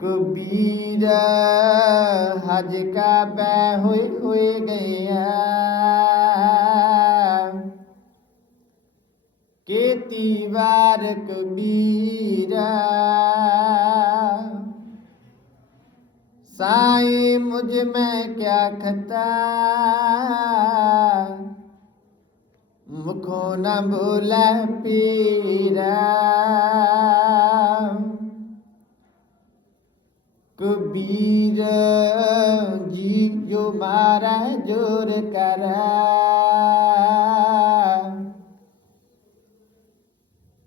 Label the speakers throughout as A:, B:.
A: ਕਬੀਰ, ਹਜ ਕਾ ਬੈ ਹੋਏ ਹੋਏ ਗਿਆ ਕੀਤੀ ਵਾਰ ਕਬੀਰਾ ਸਾਈ ਮੁਝ ਮੈਂ ਕਿਆ ਖਤਾ। ਮੁਖੋਂ ਨਾ ਬੋਲੇ ਪੀਰਾ। ਕਬੀਰ ਜੀ ਜੋ ਮਾਰਾ ਜੋਰ ਕਰਾ।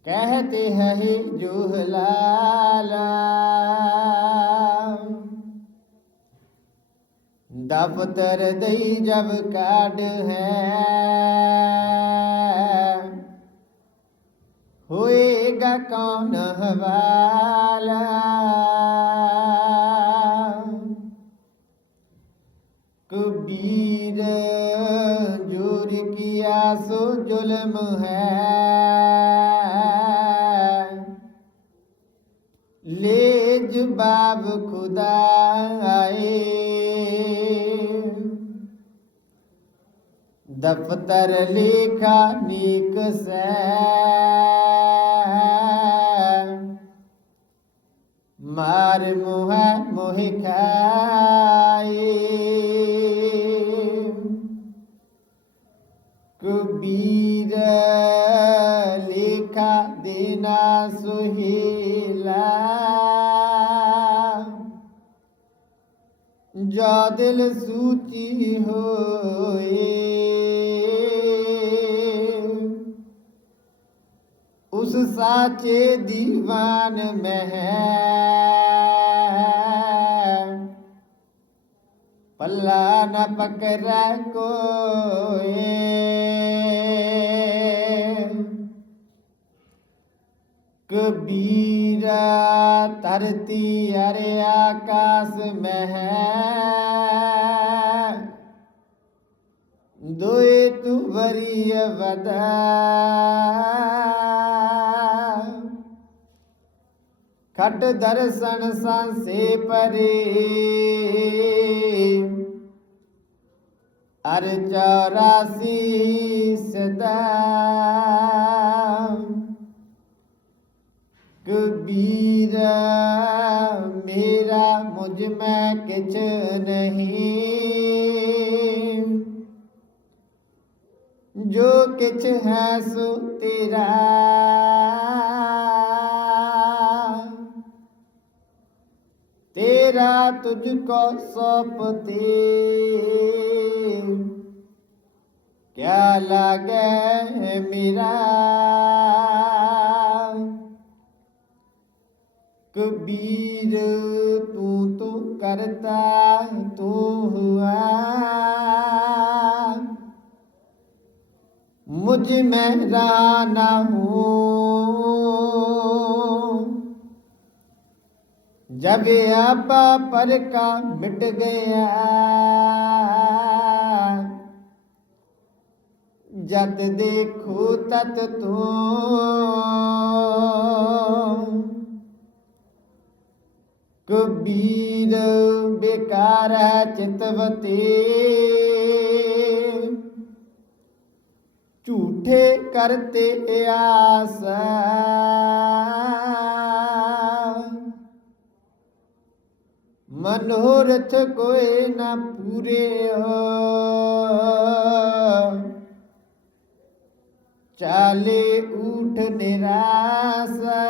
A: ਕਹਤੇ ਹੈ ਜੁਹਲਾਲਾ ਦਫਤਰ ਦਈ ਜਬ ਕਾਢ ਹੈ। ਹੋਏਗਾ ਕੌਣ ਹਵਾਲਾ? ਵੀਰ ਜੁਰ ਕੀਆ ਸੋ ਜ਼ੁਲਮ ਹੈ। ਲੈ ਜਵਾਬ ਖੁਦਾ ਆਏ। ਦਫਤਰ ਲਿਖਾ ਨੀਕ ਸੈ। ਮਾਰ ਮੋਹ ਮੋਹ ਖਾਏ। ਕਬੀਰ ਲੇਖਾ ਦੇਨਾ ਸੁਹੀਲਾ ਜਾ ਦਿਲ ਸੂਚੀ ਹੋਏ ਉਸ ਸਾਚੇ ਦੀਵਾਨ ਮਹਿ ਪੱਲਾ ਨ ਪਕੜੈ ਕੋਏ ਕਬੀਰਾ ਧਰਤੀ ਅਰੇ ਆਕਾਸ ਮਹਿ। ਦੋਏ ਤੂ ਵਰੀ ਵਦਾ। ਖਟ ਦਰਸ਼ਨ ਸੰਸੇ ਪਰੇ। ਅਰ ਚੌਰਾਸੀ ਸਦਾ। ਪੀਰ ਮੇਰਾ ਮੁਝ ਮੈਂ ਕਿਛ ਨਹੀਂ। ਜੋ ਕਿਛ ਹੈ ਸੋ ਤੇਰਾ। ਤੇਰਾ ਤੁਝ ਕੋ ਸੋਪਤੀ ਕਿਆ ਲਾਗੇ ਮੇਰਾ? कबीर, तू तो करता तो हुआ। मुझमें राना हूँ। जब आपा पर का मिट गया। जद देखो तत तू। ਕਬੀਰ ਬੇਕਾਰ ਹੈ ਚਿਤਵਤੇ ਝੂਠੇ ਕਰਤੇ ਆਸ ਮਨੋਰਥ ਕੋਈ ਨਾ ਪੂਰੇ ਹੋ। ਚਾਲੇ ਉਠ ਨਿਰਾਸਾ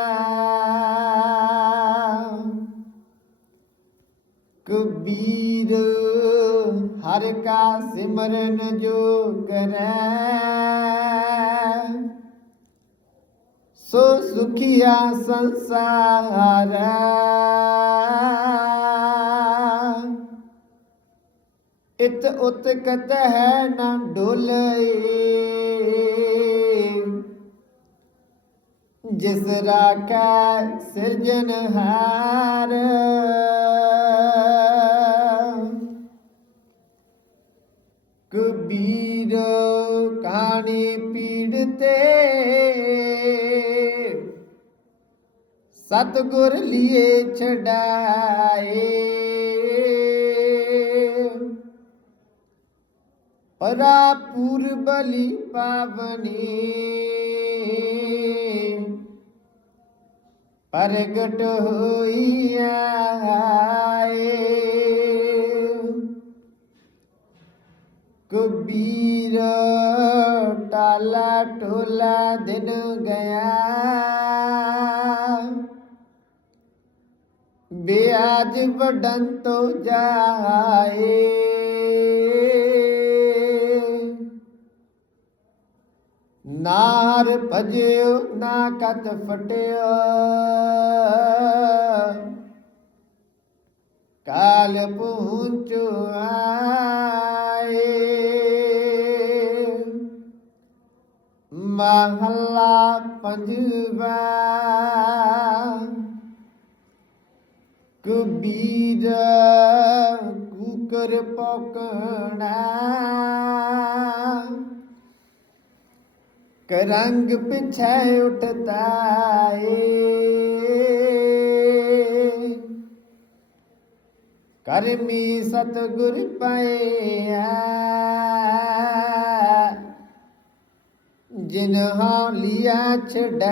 A: ਕਬੀਰ, ਹਰ ਕਾ ਸਿਮਰਨ ਜੋ ਕਰੈ। ਸੋ ਸੁਖੀਆ ਸੰਸਾਰ। ਇਤ ਉਤ ਕਤ ਹੈ ਨਾ ਢੋਲੇ ਜਿਸ ਰਾਖੈ ਸਿਰਜਨ ਹਾਰ ਕਬੀਰ ਕਾਣੀ ਪੀੜ ਤੇ ਸਤਗੁਰ ਲਿਏ ਛਡਾਏ। ਪਰਾ ਪੂਰਬਲੀ ਪਾਵਨੀ। ਪ੍ਰਗਟ ਹੋਈਆ ਟਾਲਾ ਟੋਲਾ ਦਿਨ ਗਿਆ। ਬਿਆਜ ਵਡਨ ਤੋਂ ਜਾਏ। ਨਾਰ ਭਜਿਓ ਨਾ ਕਤ ਫਟਿਓ। ਕਾਲ ਪਹੁੰਚੋ ਆਏ। ਮਹੱਲਾ ਪੰਜਵਾ ਕਬੀਰ ਕੂਕਰ ਪੋਕਣਾ ਕਰੰਗ ਪਿਛੇ ਉੱਠਦਾ ਏ। ਕਰਮੀ ਸਤਗੁਰ ਪਾਇਆ ਜਿਨ੍ਹਾਂ ਲਿਆ ਛਡਾਏ